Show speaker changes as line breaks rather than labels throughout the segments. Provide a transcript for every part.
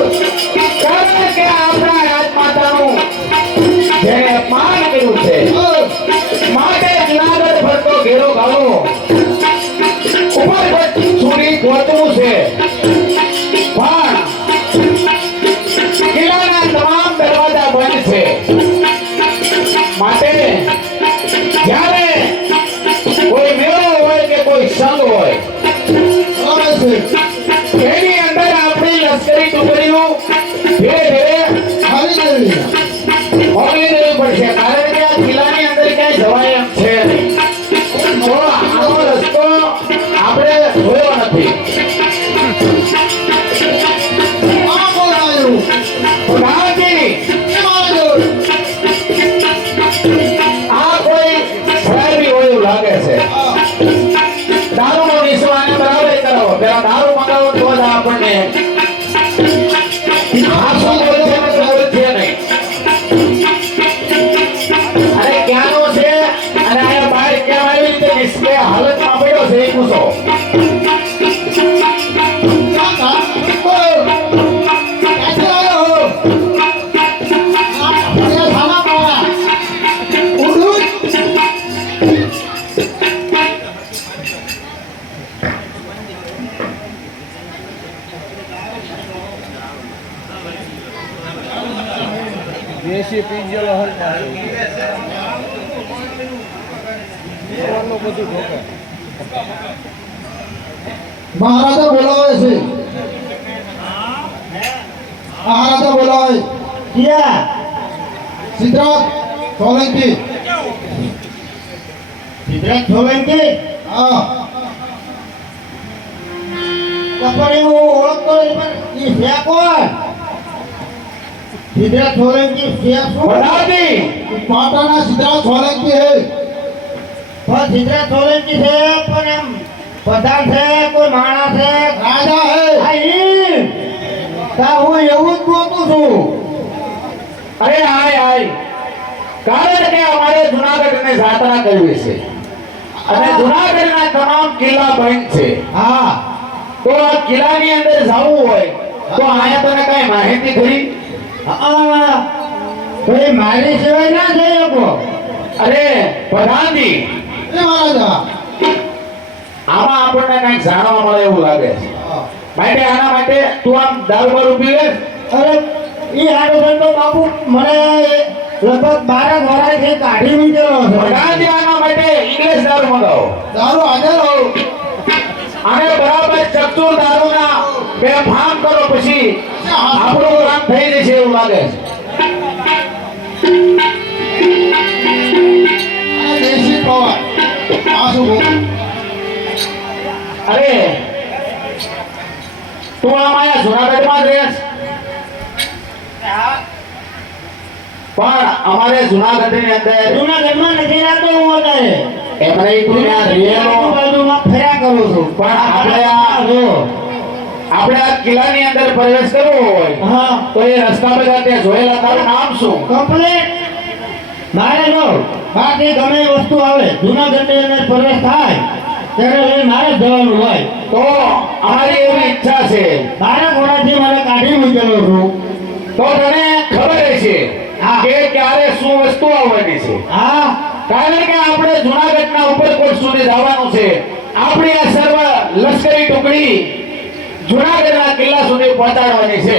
કે આપણા રાજમાતાનું? જેણે અપમાન કર્યું છે. માટે જુનાગઢ ફરતો ઘેરો ગાળો ઉપર પહોંચવું છે. પ્રધાનજી
દેશી પીંજેલો હર બધું ઠોકે
મહારાજા બોલાવે છે. મહારાજા બોલાવે.
ક્યાં?
સિદ્ધાર્થ સોલંકી.
સિદ્ધાર્થ સોલંકી?
હા.
ઓળખતો પણ છે કોણ? સિદ્ધાર્થ સોલંકી છે શું
પ્રધાનજી
પાટાના સિદ્ધાર્થ સોલંકી હે
પણ સિદ્ધરાજ સોલંકી છે પણ એમ પધાર છે કોઈ માણસ છે
રાજા હે
આ તા હું એવું જ ગોતું છું
અરે હાય હાય કારણ કે અમારે જુનાગઢને જાત્રા કરવી છે અને જુનાગઢના તમામ કિલ્લા બંધ છે
હા
તો આ કિલ્લાની અંદર જવું હોય તો અહીંયા તને કઈ માહિતી ખરી
કોઈ મારી સિવાય ના જઈ શકો.
અરે પ્રધાનજી આમાં આપણને કંઈક જાણવા મળે એવું લાગે માટે આના માટે તું આમ દારૂ બારૂ પીવે
અરે એ આડો ધંધો બાપુ મને લગભગ બાર વર્ષથી કાઢી મૂકેલો
પ્રધાનજી આના માટે ઇંગ્લિશ દારૂ મંગાવો.
દારૂ હાજર હોઉં
અને બરાબર ચતુર દારૂના બે ફામ કરો પછી આપણું કામ થઈ જશે એવું લાગે છે? અરે તું આમ અહીંયા જુનાગઢમાં જ રહેશ. પણ અમારે જુનાગઢની અંદર
જૂનાગઢમાં નથી રહેતો હું અત્યારે.
એમને તું ત્યાં રહેલો.
આજુબાજુમાં ફર્યા કરું છું.
પણ આપણે આ
જો.
આપણે આ કિલ્લાની અંદર પ્રવેશ કરવો હોય
હા.
તો એ રસ્તા બધા ત્યાં જોયેલા તારું નામ શું?
કમ્પ્લેટ મારે જો બાકી ગમે વસ્તુ આવે જૂનાગઢની અંદર પ્રવેશ થાય ત્યારે લઈને મારે જવાનું હોય.
તો અમારી એવી ઈચ્છા છે.
મારા ઘોડાથી મને કાઢી મૂકેલો છું.
તો તને ખબર છે. કે ક્યારે શું વસ્તુ આવવાની છે.
હા.
કારણ કે આપણે જુનાગઢના ઉપરકોટ સુધી જવાનું છે. આપણી આ સર્વ લશ્કરી ટુકડી જુનાગઢના કિલ્લા સુધી પહોંચાડવાની છે.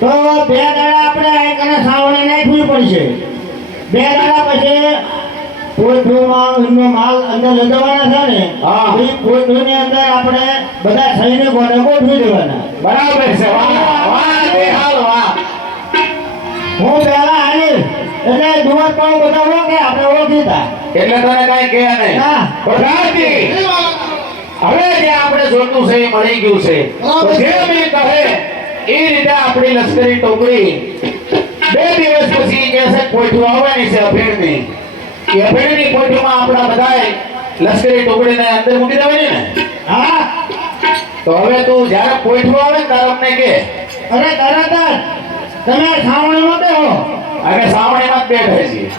તો બે દાડા આપણે અને સાવણે નાખવી પડશે. બે દાડા પછી એમનો માલ અંદર લગાવવાના છે ને
હા.
એ કોટડુની અંદર આપણે બધા સૈનિકોને ગોઠવી દેવાના.
બરાબર છે. વાહ વાહ હાલ વાહ.
હું પહેલા આવી એટલે દુવાર પણ બધા ઓળખે આપણે ઓળખીતા?
એટલે તને કાંઈ કહે નહીં.
હા.
હવે જે આપણે જોતું છે એ મળી ગયું છે. તો જે બી કહે એ રીતે આપણી લશ્કરી ટોકરી બે દિવસ પછી કે છે કોઠું આવવાની છે અભેડની. એ અભેડની કોઠીમાં આપણા બધાએ લશ્કરી ટુકડીને અંદર મૂકી દેવાની ને?
હા.
તો હવે તું જ્યારે કોઠું આવે ને ત્યારે અમને કે.
અરે તરત જ. તમે સાવણીમાં બેહો.
અમે સાવણીમાં જ બેઠે છીએ.